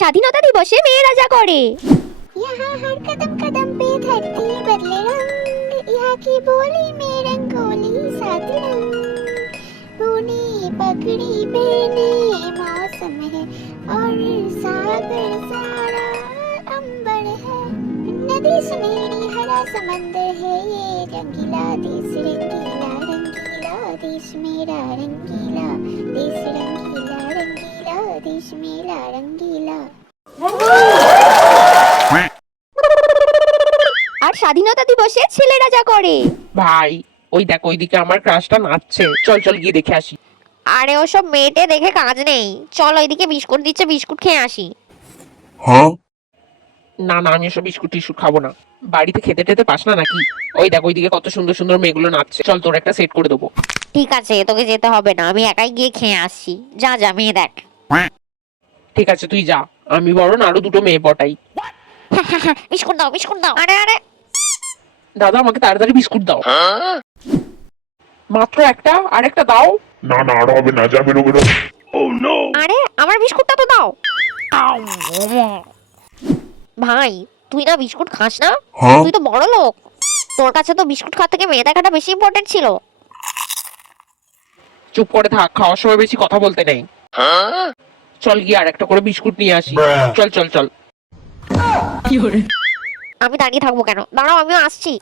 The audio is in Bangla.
স্বাধীনতা দিবসে মেয়েরা যা করে। यहाँ हर कदम कदम पे धरती बदले रंग, यहाँ की बोली में रंगोली सात रंग, ऊनी पगड़ी पहने मौसम है और सागर सारा अंबर है, नदी सुनहरी हरा समंदर है, ये रंगीला देश रंगीला रंगीला देश मेरा रंगीला देश रंगीला रंगीला देश मेरा रंगीला। আর স্বাধীনতা দিবসে ছেলেরা যা করে। ভাই ওই দেখ ওইদিকে আমার ক্রাশটা নাচছে, চল চল গিয়ে দেখে আসি। আরে ওসব মেয়েটে দেখে কাজ নেই, চল ওইদিকে বিস্কুট দিচ্ছে, বিস্কুট খেয়ে আসি। না না, আমি এসব বিস্কুট টিস্কুট খাবো না। বাড়িতে খেতে টেতে পাস না নাকি? ওই দেখ ওইদিকে কত সুন্দর সুন্দর মেয়েগুলো নাচছে, চল তোর একটা সেট করে দেবো। ঠিক আছে, তোকে যেতে হবে না, আমি একাই গিয়ে খেয়ে আসছি। যা যা মেয়ে দেখ। ঠিক আছে তুই যা, আমি বরং আরো দুটো মেয়ে পটাই। বিস্কুট দাও, বিস্কুট দাও। আরে আরে, দাদা আমাকে তাড়াতাড়ি বিস্কুট দাও। মাত্র একটা, আর একটা দাও। না না আর হবে না, যা বেরো বেরো। আরে আমার বিস্কুটটা তো দাও। ভাই তুই না বিস্কুট খাস না? তুই তো বড় লোক, তোর কাছে তো বিস্কুট খাওয়া থেকে মেয়ে দেখাটা বেশি ইম্পর্টেন্ট ছিল। চুপ করে থাক, খাওয়ার সময় বেশি কথা বলতে নেই। চল গিয়ে আর একটা করে বিস্কুট নিয়ে আসি। চল চল চল। আমি দাঁড়িয়ে থাকবো কেন? দাঁড়াও, আমিও আসছি।